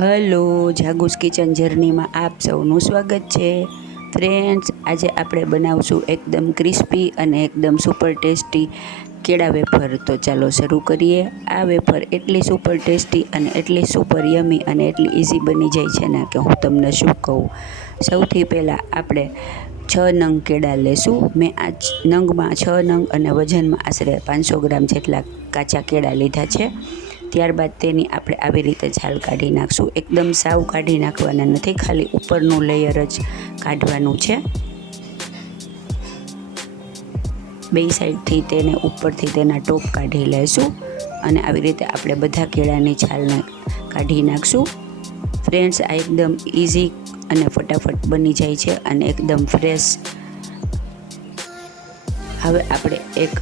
Hello, જાગુસ kitchen જર્નીમાં આપ સૌનું સ્વાગત છે. ફ્રેન્ડ્સ, આજે આપણે બનાવશું એકદમ ક્રિસ્પી અને એકદમ સુપર ટેસ્ટી કેળા વેફર. તો ચાલો શરૂ કરીએ. આ વેફર એટલી સુપર ટેસ્ટી અને એટલી સુપર યમી અને એટલી ઇઝી બની જાય છે ને કે હું તમને શું કહું. સૌથી પહેલાં આપણે 6 નંગ કેળા લેશું. મેં આ નંગમાં 6 નંગ અને વજનમાં આશરે 500 ગ્રામ જેટલા કાચા કેળા લીધા છે. ત્યારબાદ તેની આપણે આવી રીતે છાલ કાઢી નાખશું. એકદમ સાવ કાઢી નાખવાના નથી, ખાલી ઉપરનું લેયર જ કાઢવાનું છે. બે સાઈડથી તેને ઉપરથી તેના ટોપ કાઢી લઈશું અને આવી રીતે આપણે બધા કેળાની છાલને કાઢી નાખશું. ફ્રેન્ડ્સ, આ એકદમ ઇઝી અને ફટાફટ બની જાય છે અને એકદમ ફ્રેશ. હવે આપણે એક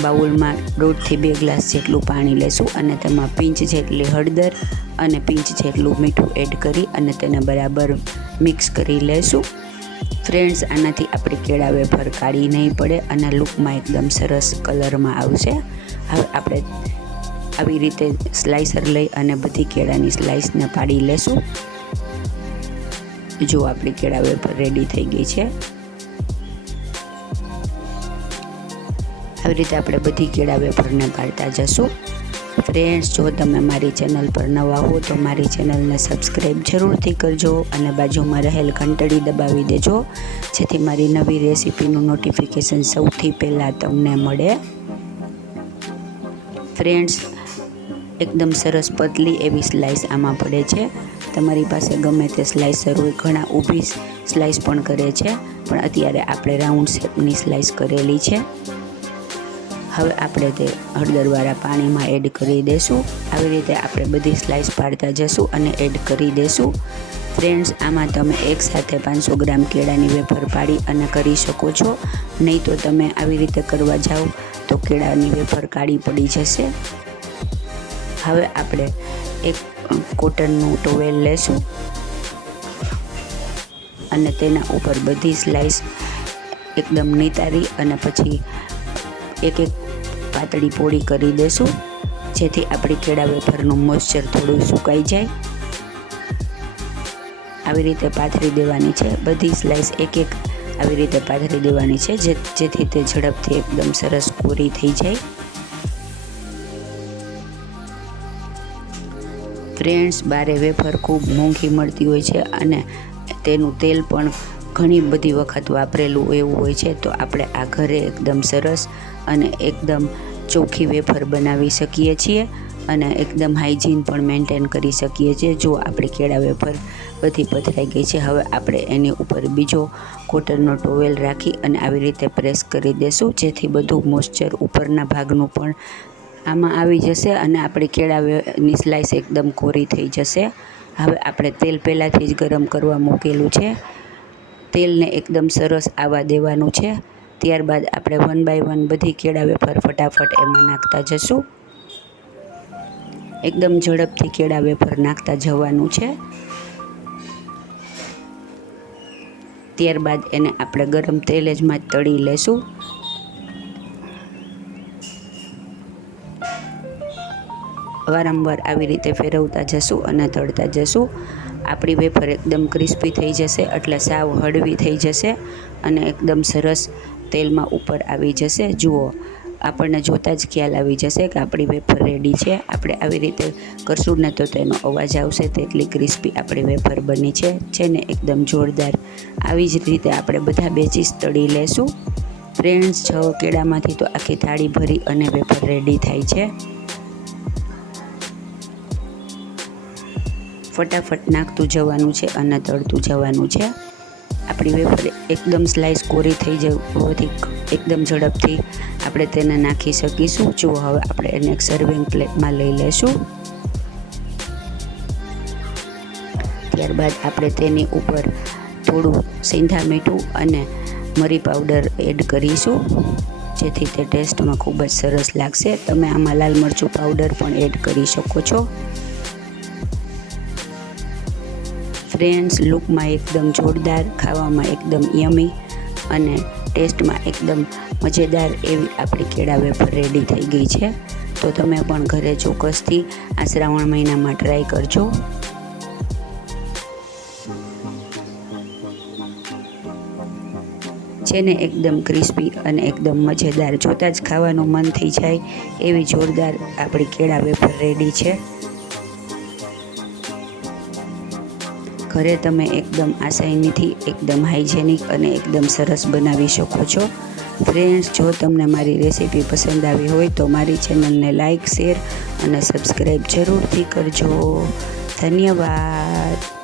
બાઉલમાં 1.5 થી 2 ગ્લાસ જેટલું પાણી લેશું અને તેમાં પિંચ જેટલી હળદર અને પિંચ જેટલું મીઠું એડ કરી અને તેને બરાબર મિક્સ કરી લેશું. ફ્રેન્ડ્સ, આનાથી આપણી કેળા વેફર કાળી નહીં પડે અને લુકમાં એકદમ સરસ કલરમાં આવશે. હવે આપણે આવી રીતે સ્લાઇસર લઈ અને બધી કેળાની સ્લાઇસને પાડી લેશું. જો આપણી કેળા વેફર રેડી થઈ ગઈ છે. આવી રીતે આપણે બધી કેળા વેફરને પાડતા જશું. ફ્રેન્ડ્સ, જો તમે મારી ચેનલ પર નવા હો તો મારી ચેનલને સબસ્ક્રાઈબ જરૂરથી કરજો અને બાજુમાં રહેલ ઘંટડી દબાવી દેજો, જેથી મારી નવી રેસીપીનું નોટિફિકેશન સૌથી પહેલાં તમને મળે. ફ્રેન્ડ્સ, એકદમ સરસ પતલી એવી સ્લાઇસ આમાં પડે છે. તમારી પાસે ગમે તે સ્લાઇસર હોય, ઘણા ઊભી સ્લાઇસ પણ કરે છે, પણ અત્યારે આપણે રાઉન્ડ શેપની સ્લાઇસ કરેલી છે. હવે આપણે તે હળદરવાળા પાણીમાં એડ કરી દઈશું. આવી રીતે આપણે બધી સ્લાઇસ પાડતા જશું અને એડ કરી દઈશું. ફ્રેન્ડ્સ, આમાં તમે એકસાથે 500 ગ્રામ કેળાની વેફર પાડી અને કરી શકો છો. નહીં તો તમે આવી રીતે કરવા જાઓ તો કેળાની વેફર કાળી પડી જશે. હવે આપણે એક કોટનનું ટોવેલ લેશું અને તેના ઉપર બધી સ્લાઇસ એકદમ નિતારી અને પછી એક પાતળી પોળી કરી દેશું, જેથી આપણી કેળા વેફરનું મોઇસ્ચર થોડું સુકાઈ જાય. આવી રીતે પાથરી દેવાની છે. બધી સ્લાઇસ એક આવી રીતે પાથરી દેવાની છે, જેથી તે ઝડપથી એકદમ સરસ કોરી થઈ જાય. ફ્રેન્ડ્સ, બારે વેફર ખૂબ મોંઘી મળતી હોય છે અને તેનું તેલ પણ ઘણી બધી વખત વાપરેલું એવું હોય છે. તો આપણે આ ઘરે એકદમ સરસ અને એકદમ ચોખ્ખી વેફર બનાવી શકીએ છીએ અને એકદમ હાઇજીન પણ મેન્ટેન કરી શકીએ છીએ. જો આપણી કેળા વેફર બધી પથરાઈ ગઈ છે. હવે આપણે એની ઉપર બીજો કોટનનો ટોવેલ રાખી અને આવી રીતે પ્રેસ કરી દેશું, જેથી બધું મોઇસ્ચર ઉપરના ભાગનું પણ આમાં આવી જશે અને આપણી કેળાની સ્લાઇસ એકદમ કોરી થઈ જશે. હવે આપણે તેલ પહેલાંથી જ ગરમ કરવા મૂકેલું છે. તેલને એકદમ સરસ આવવા દેવાનું છે. ત્યારબાદ આપણે 1 બાય 1 બધી કેળા વેફર ફટાફટ એમાં નાખતા જશું. એકદમ ઝડપથી કેળા વેફર નાખતા જવાનું છે. ત્યારબાદ એને આપણે ગરમ તેલ જ માં તળી લેશું. વારંવાર આવી રીતે ફેરવતા જશું અને તળતા જશું. આપણી વેફર એકદમ ક્રિસ્પી થઈ જશે, એટલે સાવ હળવી થઈ જશે અને એકદમ સરસ તેલમાં ઉપર આવી જશે. જુઓ, આપણને જોતાં જ ખ્યાલ આવી જશે કે આપણી વેફર રેડી છે. આપણે આવી રીતે કરશું ને તો તેનો અવાજ આવશે, તેટલી ક્રિસ્પી આપણી વેફર બની છે ને એકદમ જોરદાર. આવી જ રીતે આપણે બધા બેચીસ તળી લેશું. ફ્રેન્ડ્સ, 6 કેળામાંથી તો આખી થાળી ભરી અને વેફર રેડી થાય છે. ફટાફટ નાખતું જવાનું છે અને તળતું જવાનું છે. આપણી વેફર એકદમ સ્લાઇસ કોરી થઈ જવાથી એકદમ ઝડપથી આપણે તેને નાખી શકીશું. જુઓ, હવે આપણે એને એક સર્વિંગ પ્લેટમાં લઈ લેશું. ત્યારબાદ આપણે તેની ઉપર થોડું સિંધા મીઠું અને મરી પાવડર એડ કરીશું, જેથી તે ટેસ્ટમાં ખૂબ જ સરસ લાગશે. તમે આમાં લાલ મરચું પાવડર પણ એડ કરી શકો છો. ફ્રેન્ડ્સ, લુકમાં એકદમ જોરદાર, ખાવામાં એકદમ યમી અને ટેસ્ટમાં એકદમ મજેદાર એવી આપણી કેળા વેફર રેડી થઈ ગઈ છે. તો તમે પણ ઘરે ચોક્કસથી આ શ્રાવણ મહિનામાં ટ્રાય કરજો. છે ને એકદમ ક્રિસ્પી અને એકદમ મજેદાર, જોતાં જ ખાવાનું મન થઈ જાય એવી જોરદાર આપણી કેળા વેફર રેડી છે. ઘરે તમે એકદમ આસાનીથી, એકદમ હાઇજેનિક અને એકદમ સરસ બનાવી શકો છો. ફ્રેન્ડ્સ, જો તમને મારી રેસીપી પસંદ આવી હોય તો મારી ચેનલને લાઇક, શેર અને સબસ્ક્રાઈબ જરૂરથી કરજો. ધન્યવાદ.